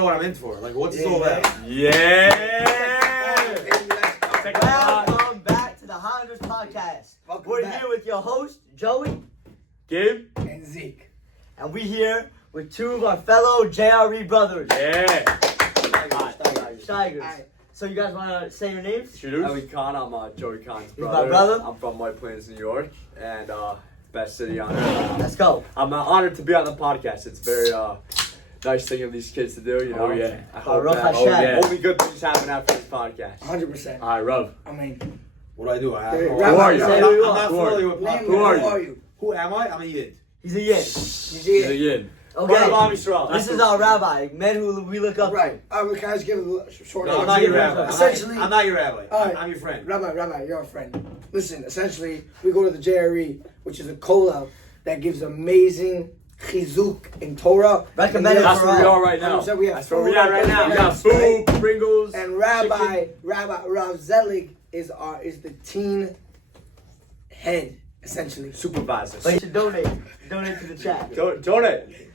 know what I'm in for. Like, what's this all about? Welcome back to the Honduras Podcast. We're here with your host, Joey, Gabe, and Zeke. and we here with two of our fellow JRE brothers. yeah. Steigers. Alright. So you guys want to say your names? Introduce. Ellie Khan, I'm Joey Khan's He's my brother. brother. I'm from White Plains, New York, and best city on earth. Let's go. I'm honored to be on the podcast. It's very nice thing of these kids to do, you know. Oh, yeah. I hope Rough that Hashem. only good things happen after this podcast. 100%. All right, Rub. I mean, What do I do? Hey, Who are you? Say who you I'm are. not Who are familiar you? with name pop. who are you? Who am I? I'm a Yid. He's a yin. He's He's a a yin. Okay. Yisrael. This is our rabbi, men who we look up Right. Can I just give a short No, I'm answer? not your rabbi. Essentially, I'm not your rabbi. Alright. I'm your friend. Rabbi, you're a friend. Listen, essentially, we go to the JRE, which is a kollel that gives amazing chizuk in Torah. Recommend it That's for where we all. are right now. So we have That's where food we are right and now. We got food, Pringles, And Rabbi chicken. Rav Zelig is the teen head, essentially. Supervisor. But you should donate. Donate to the chat. Donate.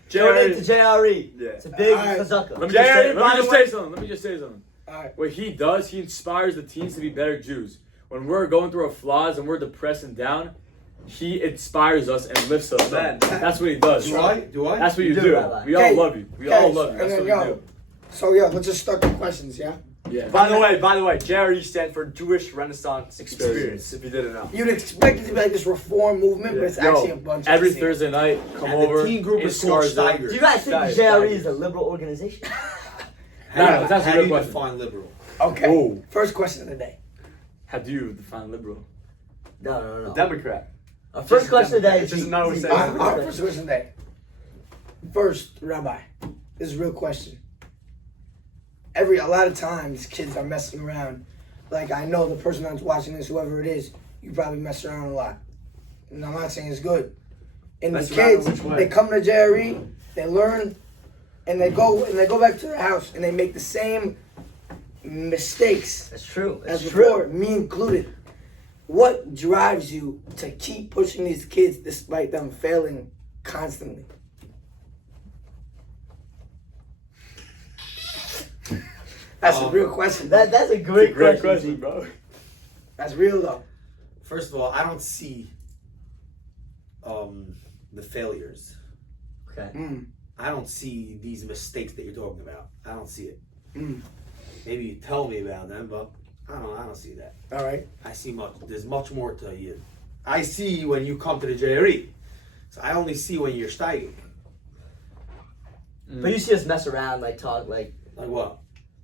Donate to JRE. Yeah. It's a big Alright. chazaka. Let me Jerry, by the just way- say something. Let me just say something. Alright. What he does, he inspires the teens to be better Jews. When we're going through our flaws and we're depressed and down, he inspires us and lifts us Man. up. That's what he does. Do I? Do I? That's what you You do, do. Rabbi. We all Okay. love you. We all love you. And That's then, what we yo, do. so yeah, let's just start the questions, yeah? Yeah. By the way, JRE stands for Jewish Renaissance Experience. If you didn't know. You'd expect it to be like this reform movement, but it's Yo, actually a bunch every of the same. Thursday night, come And the over. teen group in is called Scarsdale. Steigers. Do you guys think the Steigers. JRE is a liberal organization? No, that's a How good do you question. define liberal? Okay. Oh. First question of the day. How do you define liberal? No. Democrat. Our first question today is Just know what Zeke. it says. Our first question of the day. First, Rabbi, this is a real question. A lot of times, kids are messing around. Like, I know the person that's watching this, whoever it is, you probably mess around a lot. And I'm not saying it's good. And Mess the around kids, in which way? they come to JRE, they learn, and they go back to their house, and they make the same mistakes That's true. as That's before, true. me included. What drives you to keep pushing these kids despite them failing constantly? That's a real question. That's a great, Great question. question, bro. That's real though. First of all, I don't see the failures. Okay. I don't see these mistakes that you're talking about. I don't see it. Mm. Maybe you tell me about them, but I don't see that. All right. I see much. There's much more to you. I see when you come to the JRE. So I only see when you're steiging. But you see us mess around, like talk, like Like what?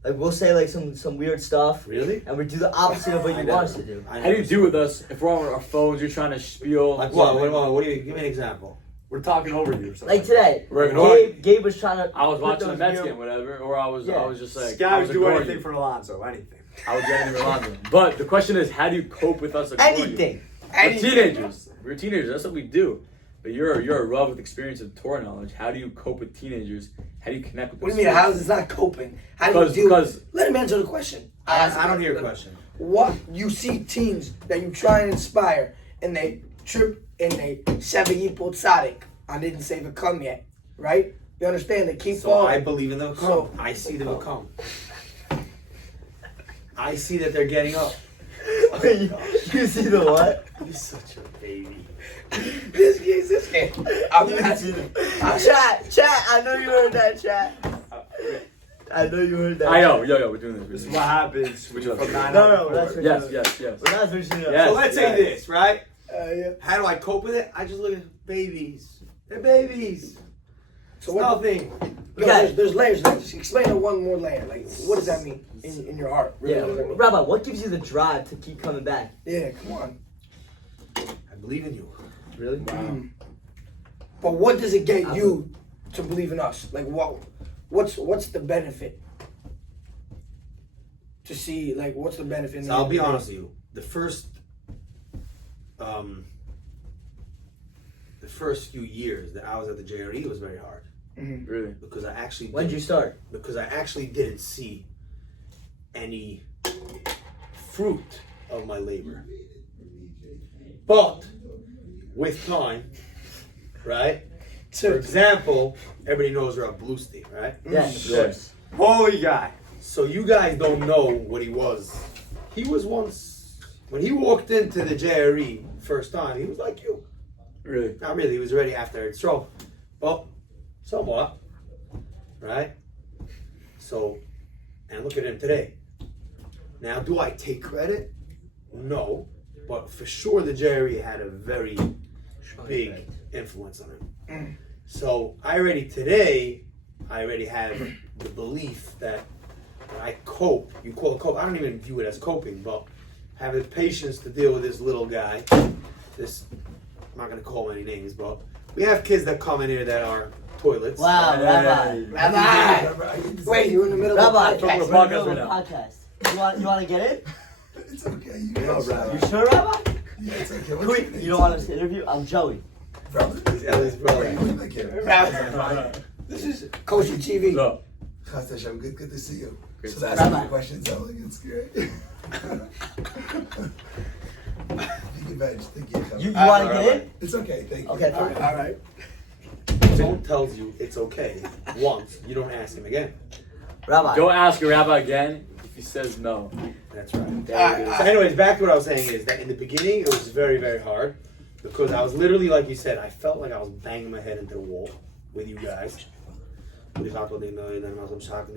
we'll say like some weird stuff, Really? and we do the opposite of what I you never- want us to do. I How do you never do see with us if we're on our phones? You're trying to spiel. Like what? What do you give me an example? We're talking over you or something. Like today, We're ignoring. Gabe was trying to. I was put watching the those Mets real- game, whatever, or I was Yeah. just like I Scouts was do ignoring anything you. for Alonso, anything. I was getting Alonso. But the question is, how do you cope with us? ignoring you? Anything. We're teenagers. We're teenagers. That's what we do. But you're a Rav with experience of Torah knowledge. How do you cope with teenagers? How do you connect with them? What do you mean? How is this not coping? How do you do? Because Let him answer the question. I don't hear a question. What you see teens that you try and inspire, and they trip and they Sheva Yipol Tzaddik. I didn't say the come yet, right? You understand? They keep So falling. I believe in them come. So- I see them come. I see that they're getting up. You see the what? You're such a baby. This kid. I'm Chat. I know you heard that, chat. I know you heard that. I know, we're doing this. This is what happens Which from one? 9 No, that's what Yes. We're not switching it up. Yes. So let's say this, right? Yeah. How do I cope with it? I just look at babies. They're babies. So It's what? nothing. Yo, there's layers. Like, just explain it one more layer. Like, what does that mean in your heart? Really, Yeah, what does that mean? Rabbi, what gives you the drive to keep coming back? Yeah, come on. I believe in you. Really? But what does it get you to believe in us? Like, what's the benefit? To see, like, what's the benefit? So I'll be honest with you. The first few years that I was at the JRE was very hard Really? because I actually When did you start? because I actually didn't see any fruit of my labor. But with time, right? For example, everybody knows we're a blue state, right? Yes, of course. Holy guy. So you guys don't know what he was. He was once, when he walked into the JRE first time, he was like you. Really? Not really, he was already after it. So, well, somewhat, right? So, and look at him today. Now, do I take credit? No, but for sure the JRE had a very big influence on him. So I already have the belief that when I cope, you call it cope, I don't even view it as coping, but have the patience to deal with this little guy. This, I'm not gonna call any names, but we have kids that come in here that are toilets. Wow, Hey. Rabbi. Rabbi! Wait, you're in the middle of Rabbi, a Talking we're about in the podcast middle of a right podcast. You want to get in? It's okay. You No, guys. Rabbi. You sure, Rabbi? Yeah, it's okay. What's Quick, your name? you don't want us to interview? I'm Joey. Brother? Ellie's brother. Hey, what do you think here? Rabbi. This is Kosher TV. So, Constance, I'm good to see you. Great So to that's see you. my question, so like, it's great. You can veg. Thank you. You want to Rabbi. get in? It's okay. Thank you. Okay, All right, all right. Someone tells you it's okay once, you don't ask him again. Rabbi. go ask your rabbi again. If he says no, That's right. there it is. So anyways, back to what I was saying is that in the beginning it was very, very hard because I was literally, like you said, I felt like I was banging my head into the wall with you guys.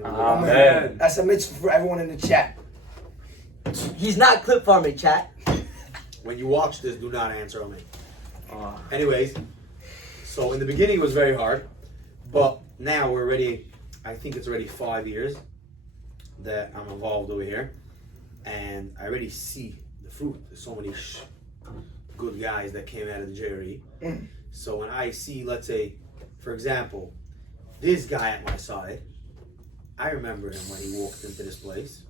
Amen. That's a mitzvah for everyone in the chat. He's not clip farming, chat. When you watch this, do not answer me. Uh, Anyways, so in the beginning it was very hard, but now we're already, I think it's already 5 years that I'm involved over here, and I already see the fruit. There's so many good guys that came out of the JRE. So when I see, let's say, for example, this guy at my side, I remember him when he walked into this place.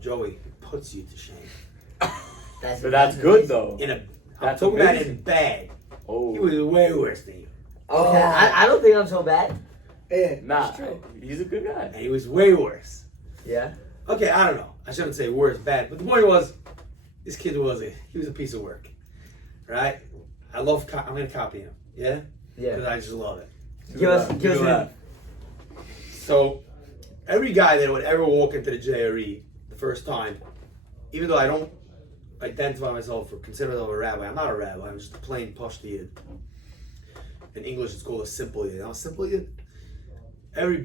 Joey puts you to shame. so that's good though. In a, I'm That's talking about amazing. in bad. Oh, He was way worse than you. Okay, I don't think I'm so bad. Yeah, nah, that's true. he's a good guy. And he was way worse. Yeah. Okay, I don't know. I shouldn't say worse, bad. But the point was, this kid was a piece of work. Right? I love, I'm going to copy him. Yeah? Because Yeah. I just love it. Give us Do that. So, every guy that would ever walk into the JRE the first time, even though I don't identify myself or consider myself a rabbi, I'm not a rabbi, I'm just a plain pashto yid. In English, it's called a simple yid. You know, a simple yid? Every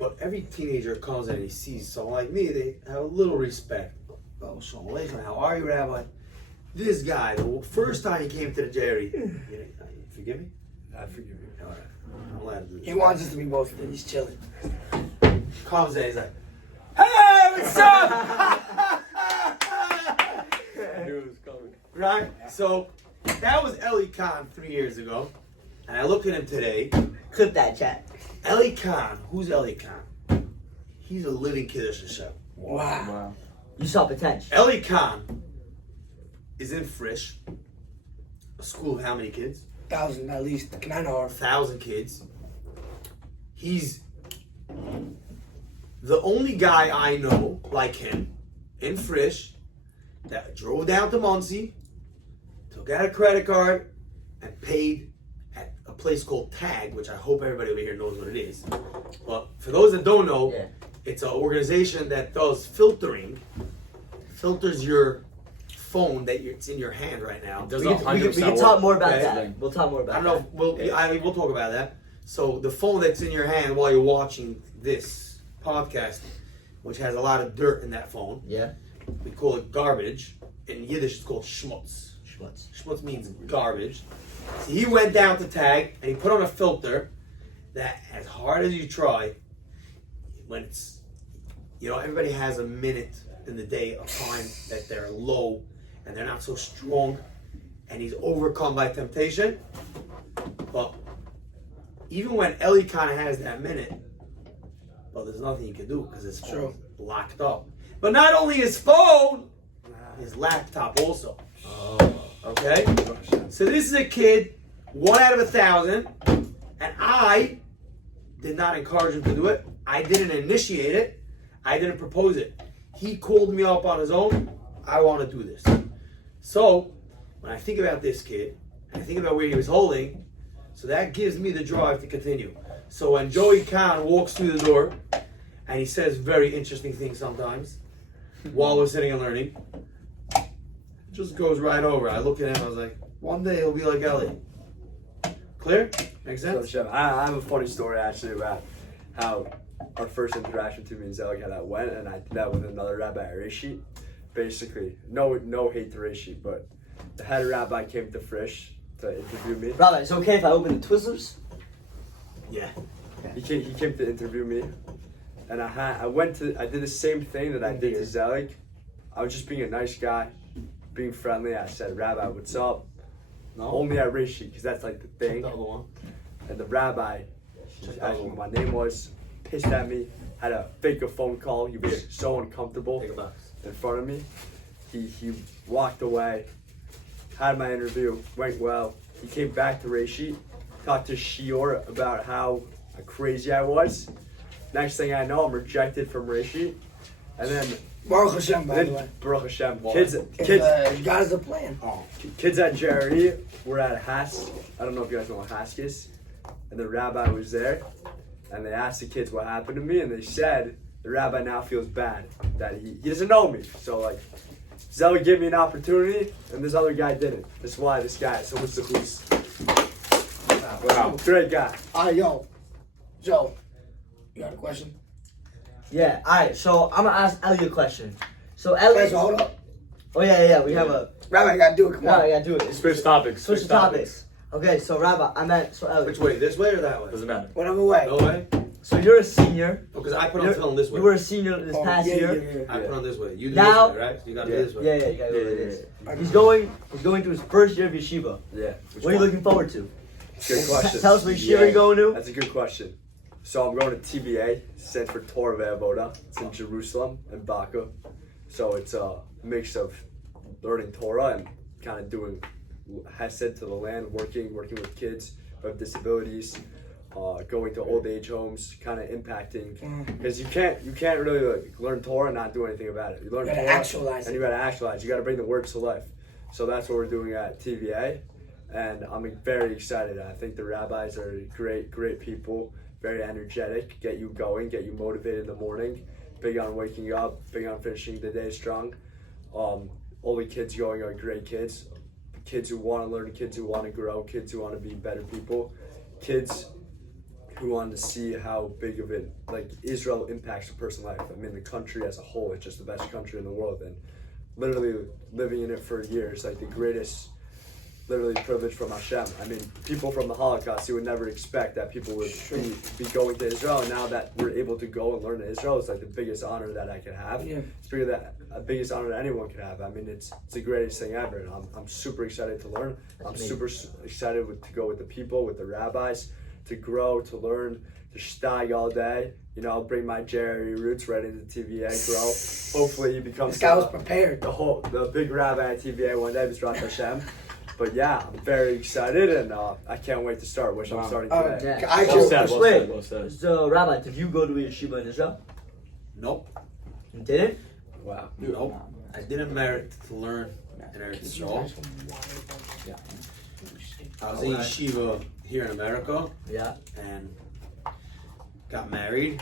teenager comes in and he sees someone like me, they have a little respect. Oh, Shalom Aleichem, how are you, Rabbi? This guy, the first time he came to the JRE, you forgive me? I forgive you. All right. I'm allowed to do this. He wants us to be both of them. He's chilling. Comes in, he's like, hey, what's up? I knew it was coming. Right? So, that was Eli Khan 3 years ago. And I look at him today. Clip that, chat. Eli Khan, who's Eli Khan? He's a living Kiddush Hashem. Wow. Wow. You saw potential. Eli Khan is in Frisch, a school of how many kids? 1,000 at least. Can I know? 1,000 kids. He's the only guy I know like him in Frisch that drove down to Muncie, took out a credit card, and paid at a place called Tag, which I hope everybody over here knows what it is. But for those that don't know, Yeah. it's an organization that does filtering, filters your phone it's in your hand right now. Does We can 100% talk more about Okay. that. We'll talk more I about don't know. that. We'll talk about that. So the phone that's in your hand while you're watching this podcast, which has a lot of dirt in that phone, Yeah. we call it garbage. In Yiddish, it's called schmutz. Schmutz. Schmutz means garbage. So he went down to Tag and he put on a filter that, as hard as you try, when it's, everybody has a minute in the day of time that they're low and they're not so strong, and he's overcome by temptation. But even when Eli kind of has that minute, well, there's nothing you can do because his phone's locked up. But not only his phone, his laptop also. Okay? So this is a kid, 1 out of 1,000, and I did not encourage him to do it. I didn't initiate it. I didn't propose it. He called me up on his own. I want to do this. So, when I think about this kid, and I think about where he was holding, so that gives me the drive to continue. So when Joey Khan walks through the door, and he says very interesting things sometimes while we're sitting and learning. Just goes right over. I look at him. I was like, one day he'll be like Ellie. Clear? Makes So, sense? Chef, I have a funny story actually about how our first interaction between me and Zelig, how that went, and I did that with another rabbi, Reishi. Basically, no hate to Reishi, but the head rabbi came to Frisch to interview me. Rabbi, it's okay if I open the Twizzlers? Yeah. He came to interview me, and I did the same thing that I did to Zelig. I was just being a nice guy, being friendly. I said, Rabbi, what's up? No. Only at Reishi, because that's like the thing. The other one. And the rabbi, asked me what my name was, pissed at me, had to fake a phone call. He was so uncomfortable Take a box. in front of me. He walked away, had my interview, went well. He came back to Reishi, talked to Shior about how crazy I was. Next thing I know, I'm rejected from Reishi. And then, Baruch Hashem, by the way. Baruch Hashem, Why? kids God is the plan. Oh. Kids at Jerry were at Hask. I don't know if you guys know what Hask is. And the rabbi was there. And they asked the kids what happened to me. And they said the rabbi now feels bad that he doesn't know me. So, like, Zelig gave me an opportunity. And this other guy didn't. That's why this guy is so much the boost. Wow. Great guy. Yo. Joe, you got a question? Yeah, alright, so I'm gonna ask Ellie a question. So Wait, Ellie, so hold up. oh yeah, we have a, Rabbi, you gotta do it. Come Rabbi, on. I gotta do it. Switch topics. Switch the topics. Okay, so Rabbi, so Ellie. Which way? This way or that way? Doesn't matter. Whatever way. No way? So you're a senior. Because I put on film this way. You were a senior this Oh, past yeah, year. yeah. I put on this way. You do Now- this way, right? You gotta Yeah. do this way. Yeah, you gotta go Yeah, like yeah, this. He's going to his first year of yeshiva. Yeah. Which What are you one? looking forward to? Good question. Tell us what yeshiva you're going to. That's a good question. So I'm going to TBA, stands for Torah Ve'avoda. It's in Jerusalem and Baca. So it's a mix of learning Torah and kind of doing hesed to the land, working with kids who have disabilities, going to old age homes, kind of impacting. Because you can't really like, learn Torah and not do anything about it. You learn You gotta Torah actualize and it. you gotta actualize. You gotta bring the words to life. So that's what we're doing at TVA, and I'm very excited. I think the rabbis are great people, very energetic, get you going, get you motivated in the morning, big on waking up, big on finishing the day strong. All the kids going are great kids who want to learn, kids who want to grow, kids who want to be better people, kids who want to see how big of it, like Israel impacts a person's life. I mean, the country as a whole is just the best country in the world, and literally living in it for years, like the greatest, literally privilege from Hashem. I mean, people from the Holocaust, you would never expect that people would be going to Israel, and now that we're able to go and learn in Israel, it's like the biggest honor that I could have. Yeah. It's really the biggest honor that anyone could have. I mean, it's the greatest thing ever, and I'm super excited to learn. I'm super excited to go with the people, with the rabbis, to grow, to learn, to stag all day. You know, I'll bring my Jerry roots right into TVA, grow. Hopefully he becomes This guy was prepared. the big rabbi at TVA one day, Mr. Hashem. But yeah, I'm very excited, and I can't wait to start, which I'm starting today. Yeah. I Well just, said, well Wait. said, well said. So Rabbi, did you go to a yeshiva in Israel? Nope. You didn't? Wow. Nope. I didn't merit to learn in Eretz Yisrael. I was in yeshiva here in America Yeah. and got married.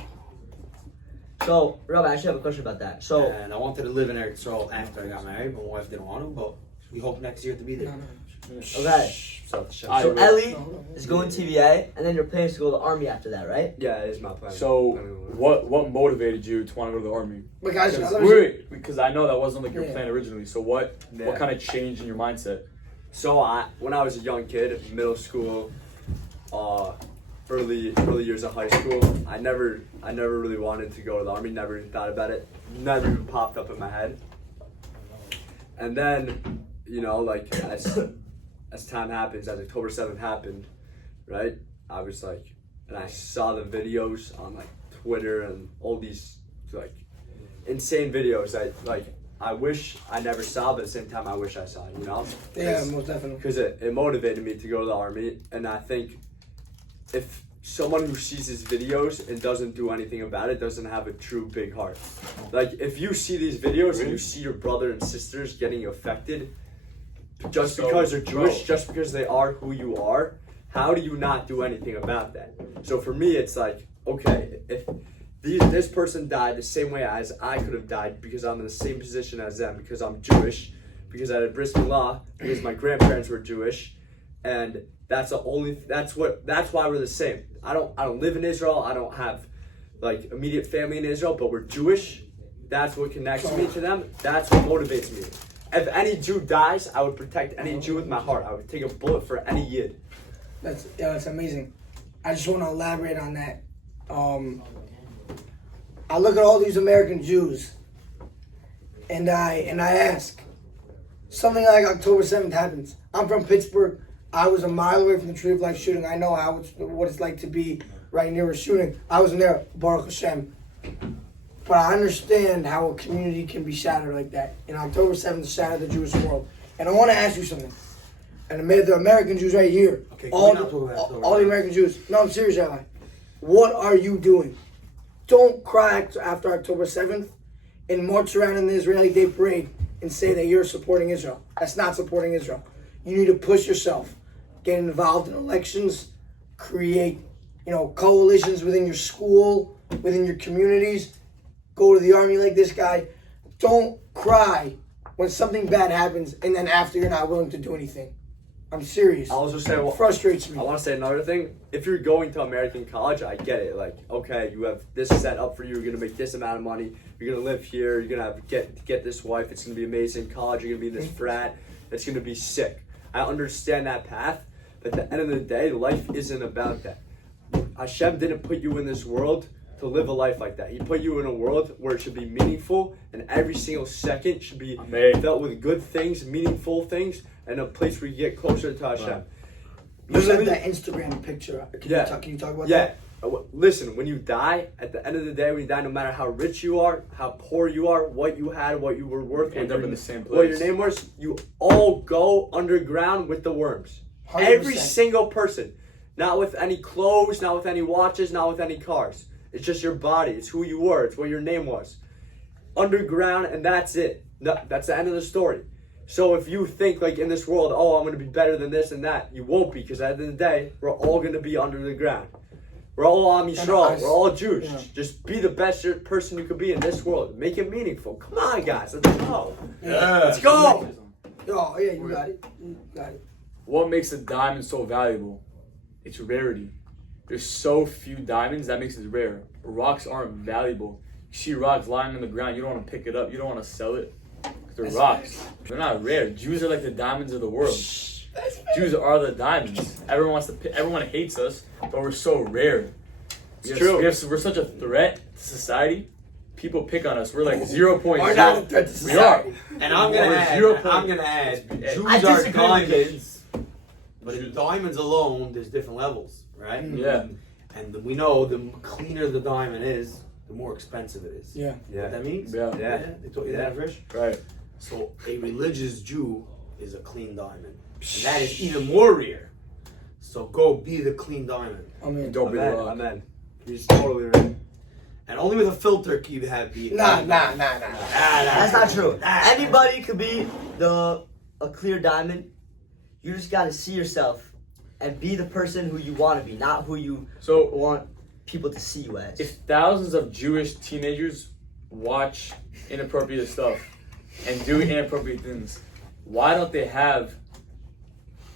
So Rabbi, I actually have a question about that. So And I wanted to live in Eretz Yisrael after I got married. My wife didn't want to, but we hope next year to be there. okay. So, So Alright, Ellie is going TVA, and then your plans to go to the army after that, right? yeah, it is my plan. So, what motivated you to want to go to the army? but guys, Because I know that wasn't like your Yeah. plan originally. So what Yeah. kind of changed in your mindset? So when I was a young kid, middle school, early years of high school, I never really wanted to go to the army. Never even thought about it. Never even popped up in my head. And then, you know, like as time happens, as October 7th happened, right? I was like, and I saw the videos on like Twitter and all these like insane videos that like I wish I never saw, but at the same time I wish I saw, you know? yeah, most definitely. Because it motivated me to go to the army, and I think if someone who sees these videos and doesn't do anything about it doesn't have a true big heart. Like if you see these videos and you see your brother and sisters getting affected just because they're Jewish, just because they are who you are, how do you not do anything about that? So for me it's like, okay, if this person died the same way as I could have died because I'm in the same position as them, because I'm Jewish, because I had a bris milah, because my grandparents were Jewish, and that's why we're the same. I don't live in Israel. I don't have like immediate family in Israel, but we're Jewish. That's what connects me to them. That's what motivates me. If any Jew dies, I would protect any Jew with my heart. I would take a bullet for any Yid. That's amazing. I just want to elaborate on that. I look at all these American Jews, and I ask, something like October 7th happens. I'm from Pittsburgh. I was a mile away from the Tree of Life shooting. I know what it's like to be right near a shooting. I wasn't there, Baruch Hashem. But I understand how a community can be shattered like that. And October 7th shattered the Jewish world. And I want to ask you something. And the American Jews right here, Okay, all we're not talking about October the 7th. American Jews. No, I'm serious, Rabbi. What are you doing? Don't cry after October 7th and march around in the Israeli Day Parade and say that you're supporting Israel. That's not supporting Israel. You need to push yourself. Get involved in elections. Create, coalitions within your school, within your communities. Go to the army like this guy. Don't cry when something bad happens and then after you're not willing to do anything. I'm serious. I'll also say, It frustrates me. I want to say another thing. If you're going to American college, I get it. Like, okay, you have this set up for you. You're gonna make this amount of money. You're gonna live here. You're gonna get this wife. It's gonna be amazing. College. You're gonna be in this frat. It's gonna be sick. I understand that path, but at the end of the day, life isn't about that. Hashem didn't put you in this world to live a life like that. He put you in a world where it should be meaningful, and every single second should be filled with good things, meaningful things, and a place where you get closer to Hashem. You sent that Instagram picture. Can you talk about that? Listen, when you die, at the end of the day, when you die, no matter how rich you are, how poor you are, what you had, what you were worth, End up in the same place. what your name was, you all go underground with the worms. 100%. Every single person. Not with any clothes, not with any watches, not with any cars. It's just your body. It's who you were. It's what your name was. Underground, and that's it. No, that's the end of the story. So if you think like in this world, oh, I'm going to be better than this and that, you won't be, because at the end of the day, we're all going to be under the ground. We're all Am Yisrael. We're all Jews. Yeah. Just be the best person you could be in this world. Make it meaningful. Come on, guys. Let's go. Yeah. Let's go. Oh, yeah, you got it. You got it. What makes a diamond so valuable? It's rarity. There's so few diamonds, that makes it rare. Rocks aren't valuable. You see rocks lying on the ground, you don't want to pick it up, you don't want to sell it. 'Cause they're rocks. They're not rare. Jews are like the diamonds of the world. Jews are the diamonds. Everyone hates us, but we're so rare. It's true. We're such a threat to society. People pick on us. We're like 0.0. We're not a threat to We are. society. And I'm gonna We're add, 0. Jews I are disagree with diamonds. But in diamonds alone, there's different levels, right? Yeah. And we know the cleaner the diamond is, the more expensive it is. Yeah. You know what that means? Yeah. Yeah. They taught you that, Rich? Right. So a religious Jew is a clean diamond. And that is even more rare. So go be the clean diamond. I mean, Don't be the Amen. rock. Amen. He's totally right. And only with a filter can you have the nah. That's not true. Anybody could be a clear diamond. You just gotta see yourself and be the person who you want to be, not who you So want people to see you as. if thousands of Jewish teenagers watch inappropriate stuff and do inappropriate things, why don't they have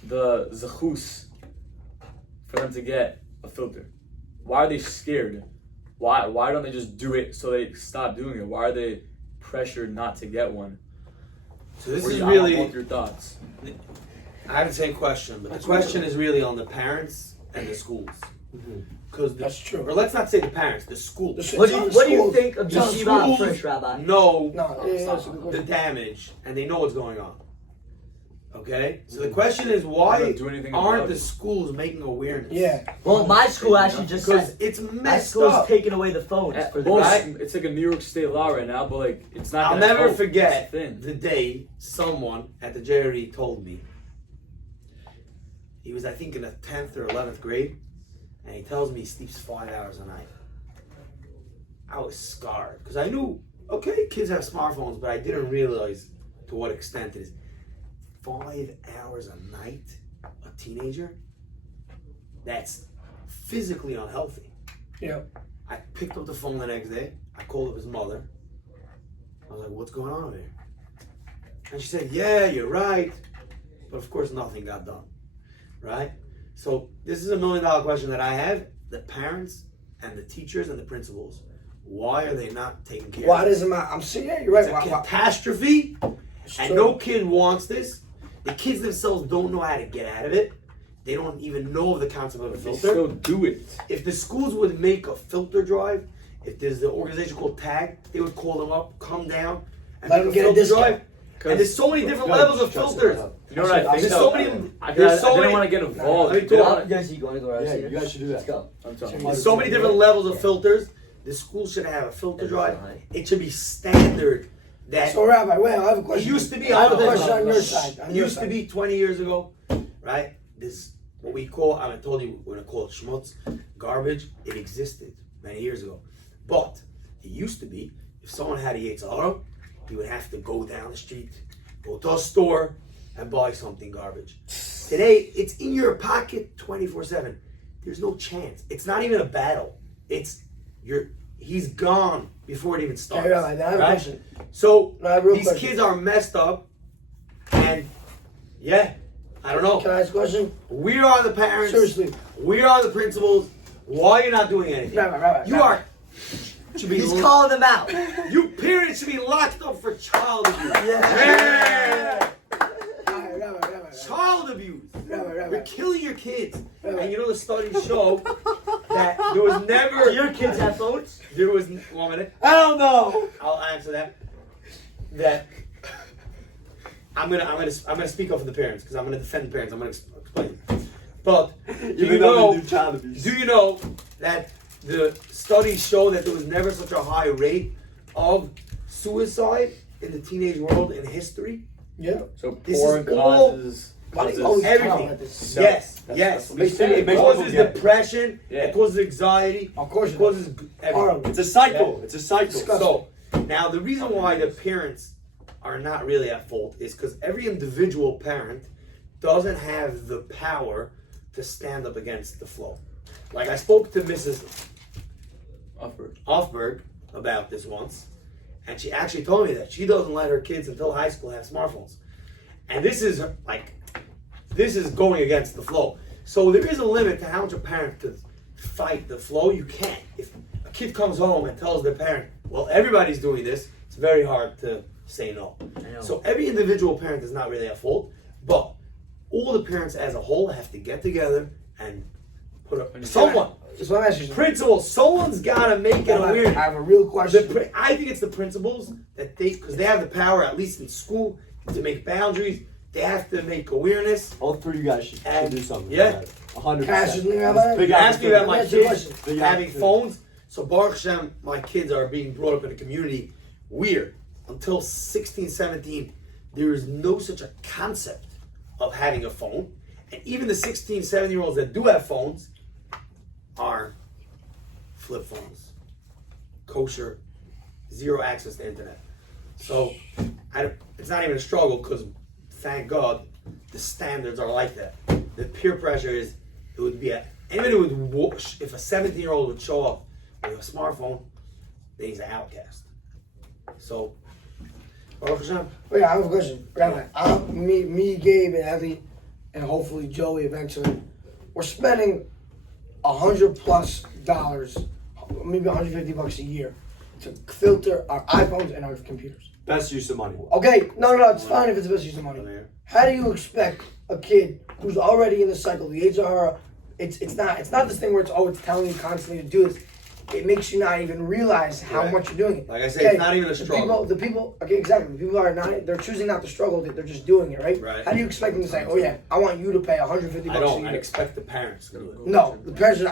the zechus for them to get a filter? Why are they scared? Why don't they just do it so they stop doing it? Why are they pressured not to get one? So this Or is you- I really, want your thoughts. I have the same question, but the question is really on the parents and the schools. Because That's true. Or let's not say the parents, the schools. What do you think of The Yeshiva schools Fresh, Rabbi? know No, yeah, that's a good the question. damage and they know what's going on. Okay? So the question is, why They don't do anything aren't about the it. schools making awareness? Yeah. Well, my school actually just Because said it's my messed school's up. taking away the phones for the Well, right? it's like a New York State law right now, but like it's not. I'll gonna never help. forget It's thin. the day someone at the JRE told me. He was, I think, in the 10th or 11th grade, and he tells me he sleeps 5 hours a night. I was scarred because I knew, okay, kids have smartphones, but I didn't realize to what extent it is. 5 hours a night, a teenager? That's physically unhealthy. Yeah. I picked up the phone the next day. I called up his mother. I was like, what's going on over here? And she said, yeah, you're right. But of course, nothing got done, right? So this is $1 million question that I have. The parents and the teachers and the principals, why are they not taking care Why of this? doesn't my? I'm saying, yeah, you're right. It's a catastrophe, It's and true. no kid wants this. The kids themselves don't know how to get out of it. They don't even know of the concept of a They filter. still do it. If the schools would make a filter drive, if there's the organization called TAG, they would call them up, come down, and Let make them get a filter discount. drive. And there's so many different levels of filters. You know what I think? There's though? so many. I There's so didn't many. want to get involved. Let me but talk. I- You guys, you want to go? Yeah, you guys should do that. Let's go. I'm sorry. There's so many different levels of filters. The school should have a filter drive. It should be standard. That So, Rabbi, wait, I have a it question. used to be. I have a hold on, question on hold your on. side. On It your used to side. be 20 years ago, right? This what we call. I told you we're gonna call it schmutz, garbage. It existed many years ago, but it used to be if someone had a Yetzirah, he would have to go down the street, go to a store, and buy something garbage. Today, it's in your pocket 24/7. There's no chance. It's not even a battle. It's he's gone before it even starts. Okay, Rabbi, now I have a right? question. So No, I have a real these question. kids are messed up, and yeah, I don't know. Can I ask a question? We are the parents. Seriously. We are the principals. Why are you not doing anything? Rabbi, You are should be He's calling them out. you parents should be locked up for child abuse. Rabbi, Rabbi. Child abuse. Rabbi, You're Rabbi. killing your kids. Rabbi. And you know the studies show that there was never Do your kids have phones? there was 1 minute. I don't know. I'll answer that. That I'm gonna speak up for the parents because I'm gonna defend the parents. I'm gonna explain. But do you know? child abuse. Do you know that the studies show that there was never such a high rate of suicide in the teenage world in history? Yeah. So This porn is all- causes. Why do you causes- always Everything. count at this? Yes, That's yes. what we say. It causes depression. Yeah. It causes anxiety. Of course It it causes does. everything. Horrible. It's a cycle. It's a cycle. So now the reason why the parents are not really at fault is because every individual parent doesn't have the power to stand up against the flow. Like I spoke to Mrs. Upward. Hoffberg about this once, and she actually told me that she doesn't let her kids until high school have smartphones. And this is going against the flow. So there is a limit to how much a parent could fight the flow. You can't. If a kid comes home and tells their parent, well, everybody's doing this, it's very hard to say no. I know. So every individual parent is not really at fault, but all the parents as a whole have to get together and put up someone. So let me ask you something. Principal, someone's gotta make it I awareness. have a real question. I think it's the principals that because they have the power, at least in school, to make boundaries. They have to make awareness. All three of you guys should And- do something. yeah. 100%. Can I ask you something, Rabbi? Big You asked me about my That's your kids question. Big having opportunity. phones. So Baruch Hashem, my kids are being brought up in a community weird. Until 16, 17, there is no such a concept of having a phone. And even the 16, 17-year-olds that do have phones are flip phones. Kosher, zero access to internet. So it's not even a struggle because thank God the standards are like that. The peer pressure is, it would be anybody would watch, if a 17-year-old would show up with a smartphone, then he's an outcast. So, Baruch Hashem. Wait, I have a question. Rabbi, me, Gabe, and Ellie, and hopefully Joey eventually, we're spending $100+ maybe $150 a year to filter our iPhones and our computers. Best use of money. Okay, no, it's fine if it's the best use of money. How do you expect a kid who's already in the cycle, the age of her, it's not this thing where it's telling you constantly to do this. It makes you not even realize how Right. much you're doing it. Like I said, it's not even a the struggle. people, okay, exactly. The people are not, they're choosing not to struggle, they're just doing it, right? Right. How do you expect them to say, oh yeah, I want you to pay $150 I a don't. year? I expect the parents to do it. No, the parents are,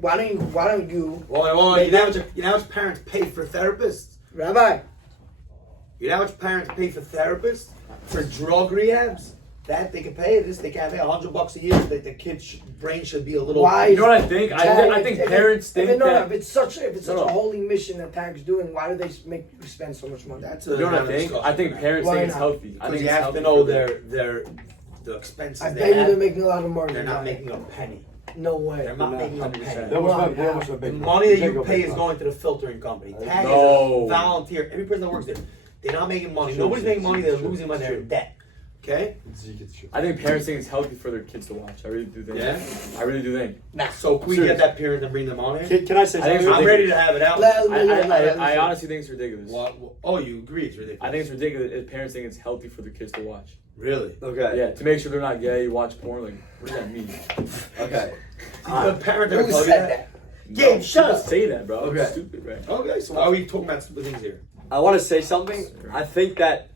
why don't you, Well, you know how much parents pay for therapists? Rabbi, You know how much parents pay for therapists? For drug rehabs? That they can pay this, they can pay $100 a year. That the kid's brain should be a little. why? You know what I think? I think parents think that. If it's such a No. holy mission that TAG's doing, why do they make you spend so much money? That's You know what I think? I think parents think it's not? healthy. I Because think you it's have healthy to know for them. the expenses I they bet you have. they're making a lot of money. They're not making a penny. No way. They're not making a 100%. penny. That was Wow. my, that was my The big money that big you old pay big is one. going to the filtering company. Tag No. is a volunteer. Every person that works there, they're not making money. Sure, Nobody's sure, making money. They're sure, losing money. They're sure. in debt. Okay. Zeke, it's true. I think parents think it's healthy for their kids to watch. I really do think. Yeah? I really do think. So can we Serious. get that parent and bring them on here? Can I say I think something? it's I'm ready to have it out. I honestly think it's ridiculous. Oh, you agree? It's ridiculous. I think it's ridiculous if parents think it's healthy for their kids to watch. Really. Okay. Yeah, to make sure they're not gay, watch porn. Like, what does that mean? Okay. The parent Who that tell you said that. that? Gabe, shut People up. say that, bro. Okay. It's stupid, right? Okay. So why are we talking about stupid things here? I want to say something. I think that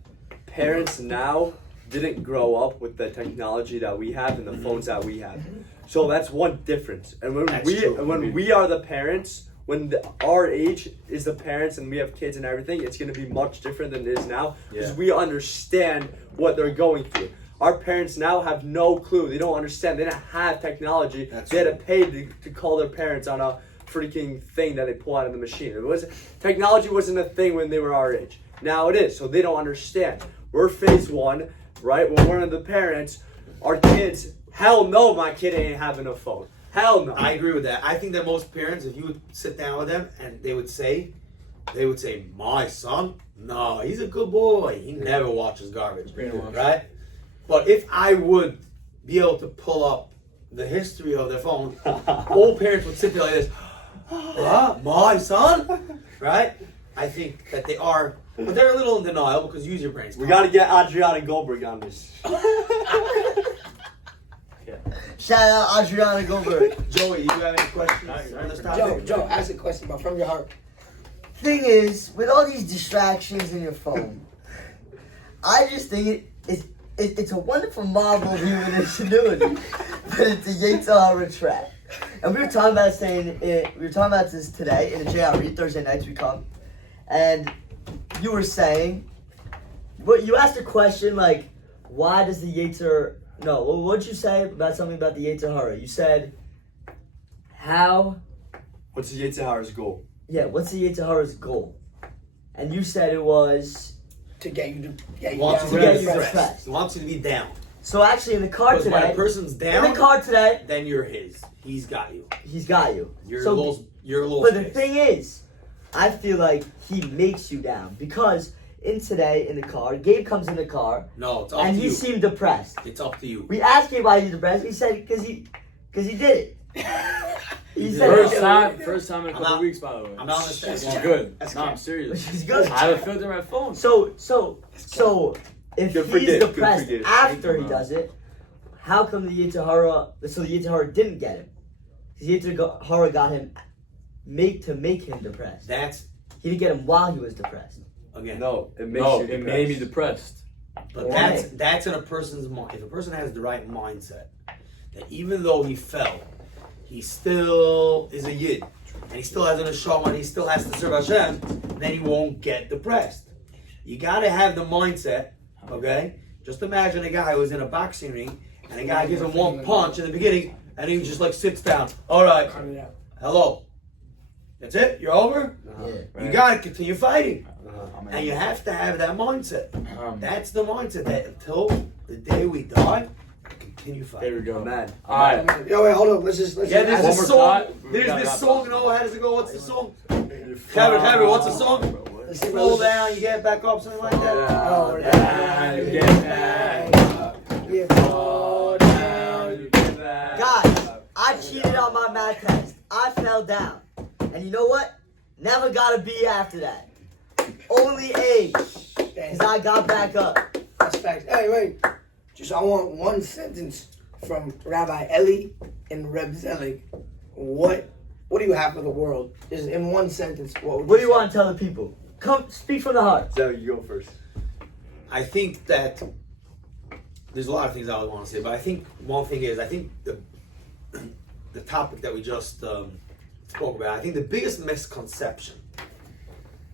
parents now didn't grow up with the technology that we have and the phones that we have. So that's one difference. And when That's true. we are the parents, our age is the parents and we have kids and everything, it's going to be much different than it is now because Yeah. we understand what they're going through. Our parents now have no clue. They don't understand. They didn't have technology. That's they had to pay to call their parents on a freaking thing that they pull out of the machine. Technology wasn't a thing when they were our age. Now it is. So they don't understand. We're phase one, right? When we're the parents, our kids, hell no, my kid ain't having a phone. Hell no. I agree with that. I think that most parents, if you would sit down with them and they would say, my son, no, he's a good boy. He never watches garbage, Brainwashed. right? But if I would be able to pull up the history of their phone, all parents would sit there like this, what? My son? Right? I think that they are, but they're a little in denial because use your brains. We got to get Adriana Goldberg on this. Shout out Adriana Goldberg. Joey, you have any questions on this topic? Joe, ask a question, but from your heart. Thing is, with all these distractions in your phone, I just think it's a wonderful marvel of human ingenuity, but it's a Yates trap. And we were talking about this today in the JRE. Thursday nights we come, and you were saying, you asked a question like, why does the Yetzer? No, what'd you say about something about the Yetzer Hara? You said, how? What's the Yetzer Hara's goal? Yeah, what's the Yetzer Hara's goal? And you said it was To get you to get you Wants down. you to to get be you stressed. depressed. He wants you to be down. So actually in the car Because when a today, person's in down, the car today, then you're his. He's got you. he's got you. You're So- a little But the space. thing is, I feel like he makes you down because in the car, Gabe comes in the car No, it's up and to he you. seemed depressed. It's up to you. We asked Gabe why he's depressed. He said because he did it. He said First time in a I'm couple not- weeks, by the way. I'm not on the It's stage. good. That's No, I'm good. serious. Which is good. I have a filter on my phone. So if Good for he's Gabe, good for depressed Gabe. after he Thank you, does it, how come the Yetzer Hara? So the Yetzer Hara didn't get him. The Yetzer Hara got him to make him depressed. That's He didn't get him while he was depressed. again. No, it makes No, you it made me depressed. But Why? that's in a person's mind. If a person has the right mindset, that even though he fell, he still is a yid, and he still has an neshama, and he still has to serve Hashem, then he won't get depressed. You gotta have the mindset, okay? Just imagine a guy who's in a boxing ring, and a guy gives him one punch in the beginning, and he just like sits down. All right, Cut it out. hello. That's it? You're over? Yeah. You gotta continue fighting. I'm And you have to have that mindset. Um, That's the mindset that until the day we die, continue There fighting. we go. Man. All right. Yo, wait, hold on. Let's Yeah, just there's One this more song. thought. There's Yeah, this that's song. it. No, how does it go? What's the song? Kevin, what's the song? let's see, Roll down, you get back up, something like that. Oh, Yeah, you get back. Yeah. Fall down, you get back. Guys, I cheated on my math test. I fell down. And you know what? Never got a B after that. Only A. Because I got back up. That's facts. Hey, wait. Just I want one sentence from Rabbi Eli and Reb Zelig. What do you have for the world? Just in one sentence. What What do you want to tell the people? Come, speak from the heart. So you go first. I think that there's a lot of things I would want to say, but I think one thing is, I think the topic that we just spoke about, I think the biggest misconception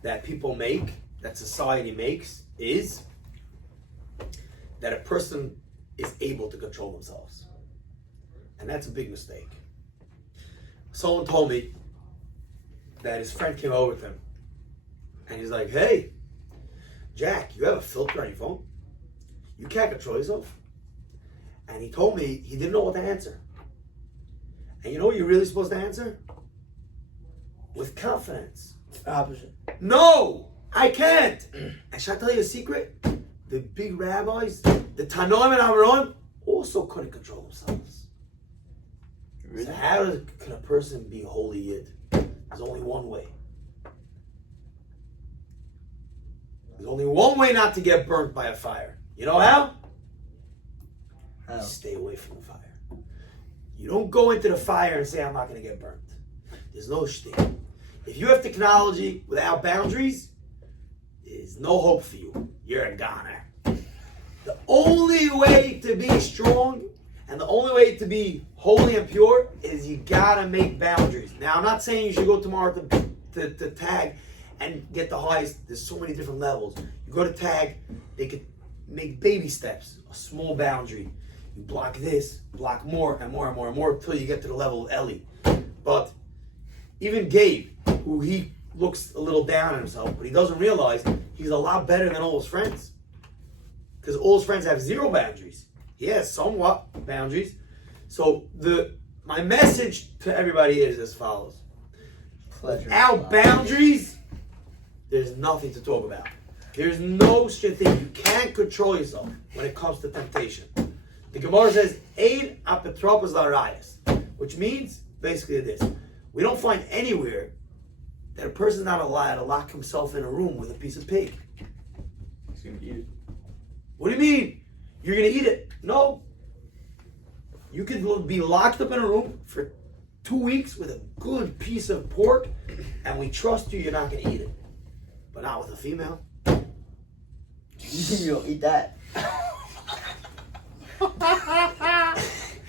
that people make, that society makes, is that a person is able to control themselves. And that's a big mistake. Someone told me that his friend came over with him and he's like, hey, Jack, you have a filter on your phone? You can't control yourself? And he told me he didn't know what to answer. And you know what you're really supposed to answer? With confidence. Opposite. No, I can't. And should I tell you a secret? The big rabbis, the Tanoim and Aharon, also couldn't control themselves. So how can a person be holy yid? There's only one way. There's only one way not to get burnt by a fire. You know how? How? Stay away from the fire. You don't go into the fire and say, I'm not going to get burnt. There's no shtick. If you have technology without boundaries, there's no hope for you. You're a goner. The only way to be strong and the only way to be holy and pure is you gotta make boundaries. Now, I'm not saying you should go tomorrow to tag and get the highest. There's so many different levels. You go to tag, they could make baby steps, a small boundary. You block this, block more and more and more and more until you get to the level of Ellie. But even Gabe, who he looks a little down on himself, but he doesn't realize he's a lot better than all his friends. Because all his friends have zero boundaries. He has somewhat boundaries. So my message to everybody is as follows. Pleasure. Without boundaries, there's nothing to talk about. There's no shit thing. You can't control yourself when it comes to temptation. The Gemara says, Ein apotropos larayas, which means basically this. We don't find anywhere that a person's not allowed to lock himself in a room with a piece of pig. He's gonna eat it. What do you mean? You're gonna eat it? No. You could be locked up in a room for 2 weeks with a good piece of pork, and we trust you're not gonna eat it. But not with a female. You don't eat that.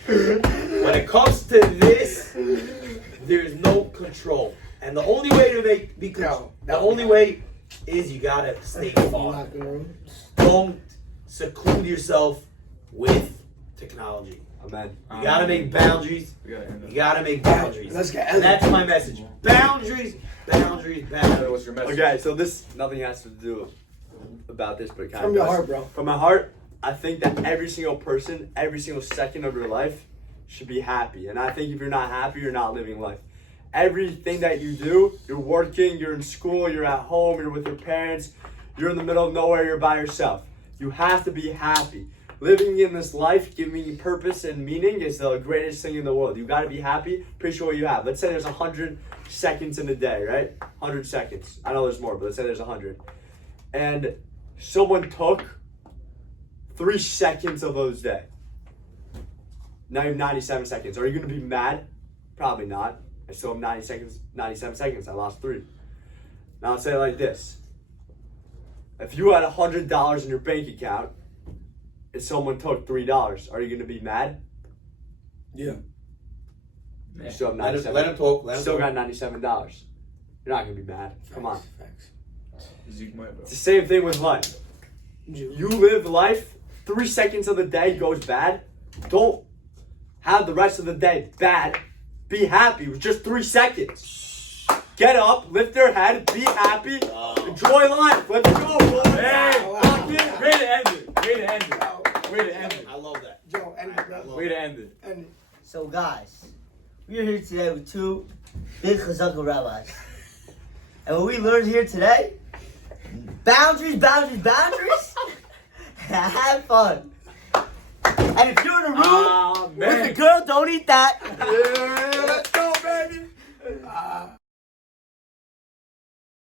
When it comes to this, there's no control. And the only way to the only way is you gotta stay far. Locked in the room. Don't seclude yourself with technology. Amen. You gotta make boundaries. We gotta end You it. gotta make boundaries. Let's get And that's my message. Boundaries, boundaries, boundaries. What's your message? Okay, so this nothing has to do about this, but it kind From of your does. heart, bro. From my heart, I think that every single person, every single second of your life should be happy. And I think if you're not happy, you're not living life. Everything that you do, you're working, you're in school, you're at home, you're with your parents, you're in the middle of nowhere, you're by yourself. You have to be happy. Living in this life, giving purpose and meaning is the greatest thing in the world. You got to be happy. Appreciate what you have. Let's say there's 100 seconds in a day, right? 100 seconds. I know there's more, but let's say there's 100. And someone took 3 seconds of those day. Now you have 97 seconds. Are you going to be mad? Probably not. I still have 97 seconds. I lost 3. Now let's say it like this. If you had $100 in your bank account and someone took $3, are you going to be mad? Yeah. You still have Let 97. him talk. Let him Still talk. got $97. You're not going to be mad. Come on. Facts. Zeke might, bro. It's the same thing with life. You live life, 3 seconds of the day goes bad. Don't have the rest of the day bad. Be happy with just 3 seconds. Get up, lift your head, be happy, enjoy life. Let's go, boys. Hey, Wow. way to end it. Way to end it. Way to end it. I love that. Joe, end it, bro. Way to end it. End it. So guys, we are here today with 2 big Chazaka rabbis. And what we learned here today, boundaries, boundaries, boundaries, have fun. And if you're in a room with a girl, don't eat that.